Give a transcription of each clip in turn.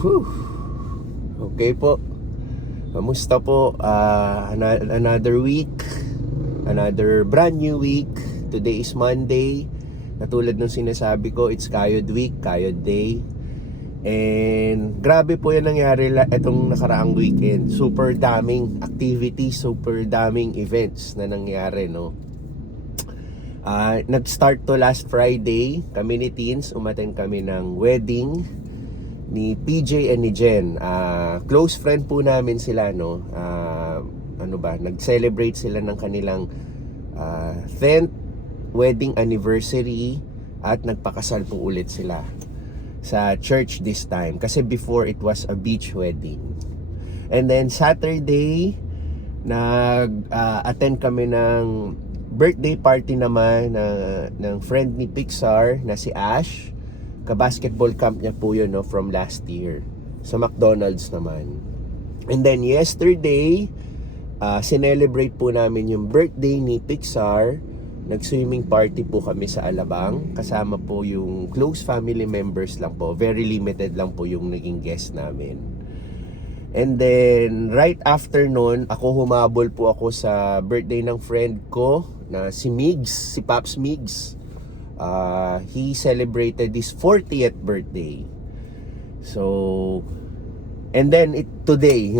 Whew. Okay po. Kamusta po? Another week. Another brand new week. Today is Monday. Katulad ng sinasabi ko, it's Kayod Week, Kayod Day. And grabe po yung nangyari itong nakaraang weekend. Super daming activities, super daming events na nangyari, no? Nag-start to last Friday. Kami ni Teens, umattend kami ng wedding ni PJ and ni Jen. Close friend po namin sila, no? Nag-celebrate sila ng kanilang 10th wedding anniversary at nagpakasal po ulit sila sa church this time. Kasi before it was a beach wedding. And then Saturday, nag-attend kami ng birthday party naman ng friend ni Pixar na si Ash. Ka-basketball camp niya po yun, no, from last year. Sa McDonald's naman. And then yesterday, sinelebrate po namin yung birthday ni Pixar. Nag-swimming party po kami sa Alabang. Kasama po yung close family members lang po. Very limited lang po yung naging guest namin. And then, right after nun, humabol po ako sa birthday ng friend ko na si Migs, si Paps Migs. He celebrated his 40th birthday. So, and then today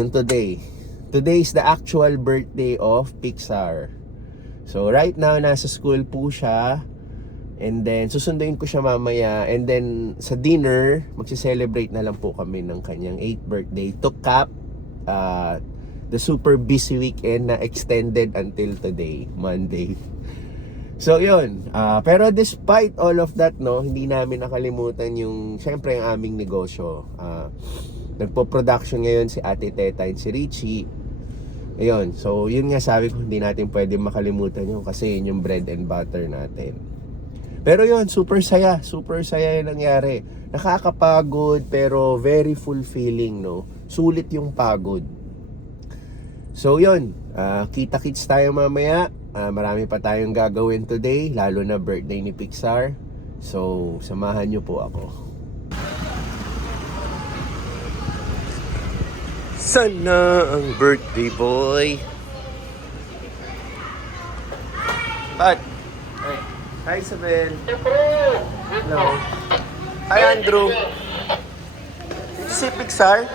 is the actual birthday of Pixar. So right now nasa school po siya, and then susunduin ko siya mamaya, and then sa dinner magse-celebrate na lang po kami ng kanyang 8th birthday to cap the super busy weekend na extended until today, Monday. So yun, pero despite all of that, no, hindi namin nakalimutan yung syempre ang aming negosyo. Nagpo-production ngayon si Ate Teta and si Richie. Ayun, so yun nga sabi ko, hindi natin pwede makalimutan yun kasi yun yung bread and butter natin. Pero yun, super saya yung nangyari. Nakakapagod pero very fulfilling, no. Sulit yung pagod. So yun, kita-kits tayo mamaya. Marami pa tayong gagawin today, lalo na birthday ni Pixar. So, samahan nyo po ako. Sana ang birthday boy. Pat. Hi, Isabel. Hello. Hi, Andrew. Did you see Pixar?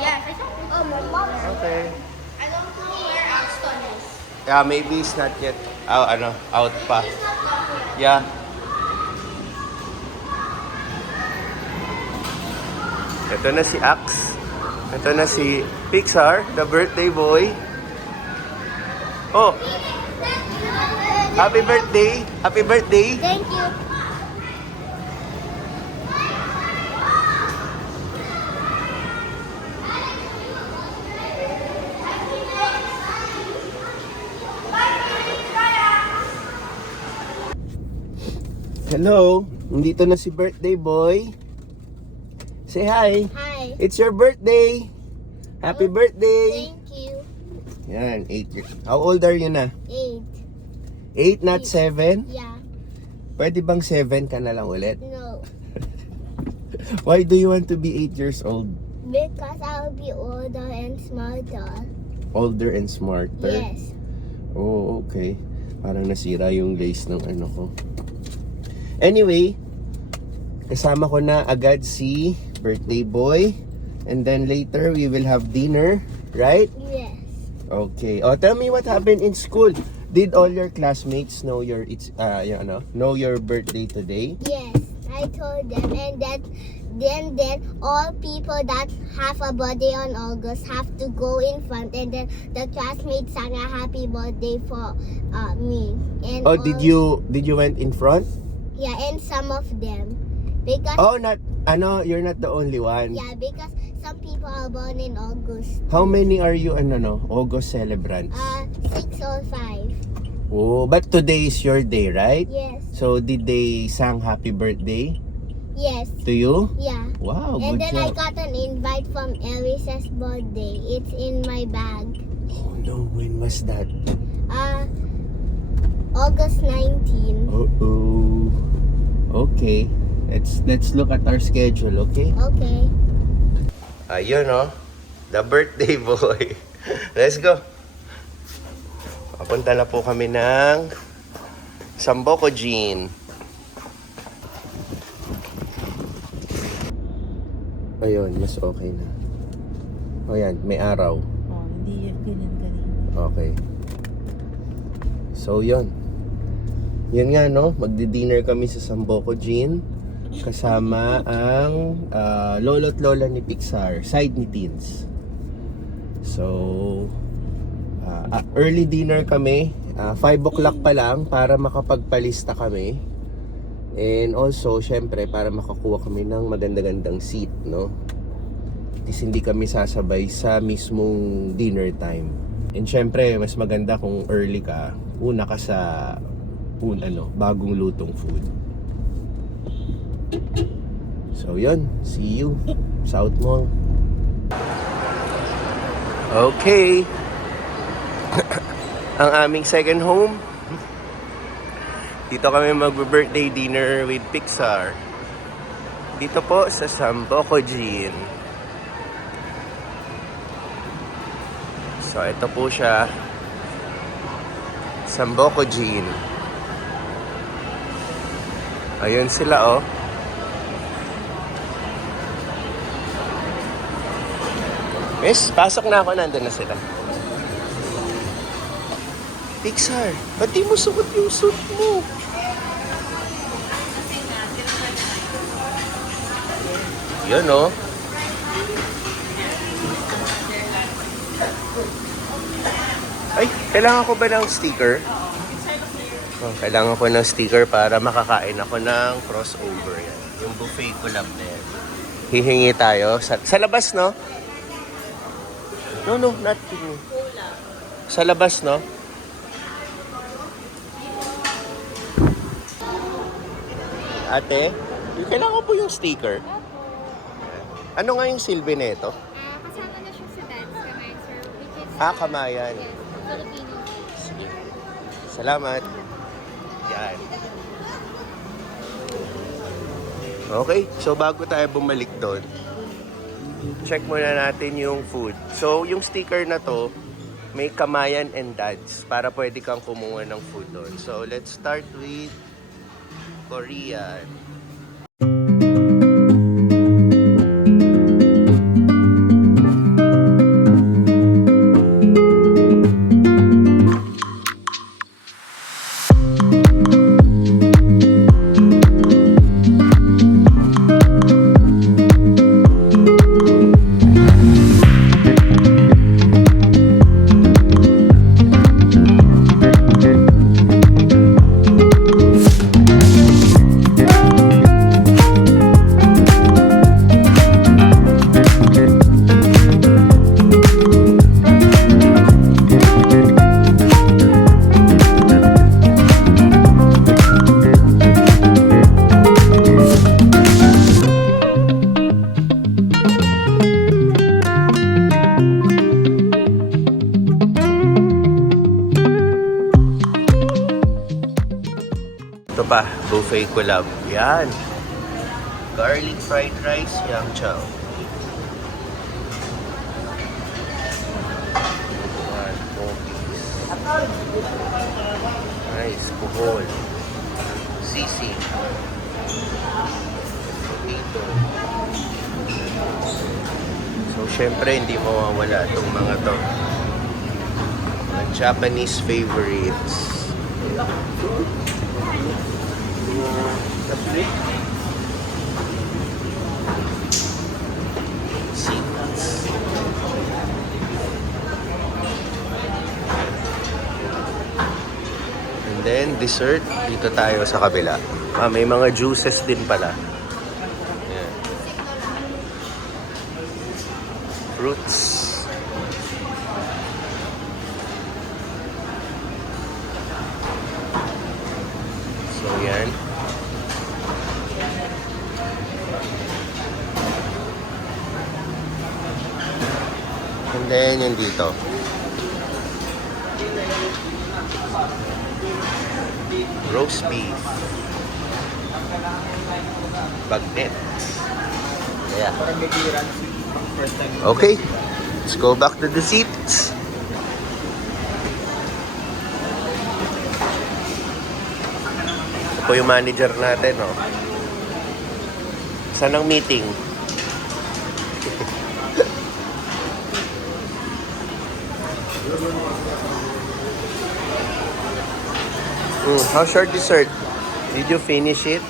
Yes, I saw. Oh, my mom. Okay. I don't know where Aston is. Yeah, maybe it's not yet out pa. Yeah. Ito na si Ax. Ito na si Pixar, the birthday boy. Oh. Happy birthday. Happy birthday. Thank you. Hello. Nandito na si birthday boy. Say hi. Hi. It's your birthday. Happy birthday. Thank you. Yan, 8 years. How old are you na? 8. 8, not 7? Yeah. Pwede bang 7 ka na lang ulit? No. Why do you want to be 8 years old? Because I'll be older and smarter. Older and smarter? Yes. Oh, okay. Parang nasira yung lace ng ano ko. Anyway, kasama ko na agad si birthday boy. And then later, we will have dinner. Right? Yes. Okay. Oh, tell me what happened in school. Did all your classmates know your birthday today? Yes. I told them, and then all people that have a birthday on August have to go in front, and then the classmates sang a happy birthday for me. And Oh, did you went in front? Yeah, and some of them, because Oh, you're not the only one. yeah, because some people are born in August. How many are you August celebrants? 6 or 5. Oh, but today is your day, right? Yes. So did they sang happy birthday Yes. to you? Yeah. Wow, And good then I job. got an invite from Eris's birthday. It's in my bag. Oh no, when was that? August 19. Uh-oh. Okay. Let's look at our schedule, okay? Okay. Ayun, oh. The birthday boy. Let's go. Papunta na po kami ng Sambuco Gin. Ayun, mas okay na. O yan, may araw. Oh, hindi yan ganyan kanina. Okay. So, yun. Yun nga, no? Magdi-dinner kami sa Sambuco Gin. Kasama ang lolo't lola ni Pixar. Side ni Teens. So, early dinner kami. 5 o'clock pa lang para makapagpalista kami. And also, syempre, para makakuha kami ng maganda-gandang seat, no? At least hindi kami sasabay sa mismong dinner time. And syempre, mas maganda kung early ka. Una ka sa bagong lutong food. So, yun. See you. South Mall. Okay. Ang aming second home. Dito kami mag-birthday dinner with Pixar. Dito po sa Sambuco Gin. So, ito po siya. Sambuco Gin. Ayun sila, oh. Miss, pasok na ako. Nandun na sila. Pixar, ba't di mo suot yung suit mo? Yun, oh. Ay, kailangan ko ba ng sticker? Oh, kailangan ko ng sticker para makakain ako ng crossover. Yan. Yung buffet collab na yan. Hihingi tayo. Sa labas, no? No, not here. Sa labas, no? Ate, yung kailangan po yung sticker. Ano nga yung silbi nito? Kasama na siya sa dance kamay, sir. Which is, Kamayan. yes, Filipino. Sige. Salamat. Yan. Okay, so bago tayo bumalik doon, check muna natin yung food. So, yung sticker na to, may Kamayan and Dads para pwede kang kumuha ng food doon. So, let's start with Korean. Ito pa, buffet collab. Yan. Garlic fried rice, yang chow. Yan, coffees. Nice, kuhol. Sisig. Potato. So, syempre, hindi mawawala itong mga to. Mga Japanese favorites. Seeds. And then dessert, dito tayo sa kabila. May mga juices din pala. Ayan. Fruits. So yan. And then yung dito. Roast beef. Bagnet. Yeah. Okay, let's go back to the seats. Ito po yung manager natin, oh. Saan ang meeting? How's your dessert? Did you finish it?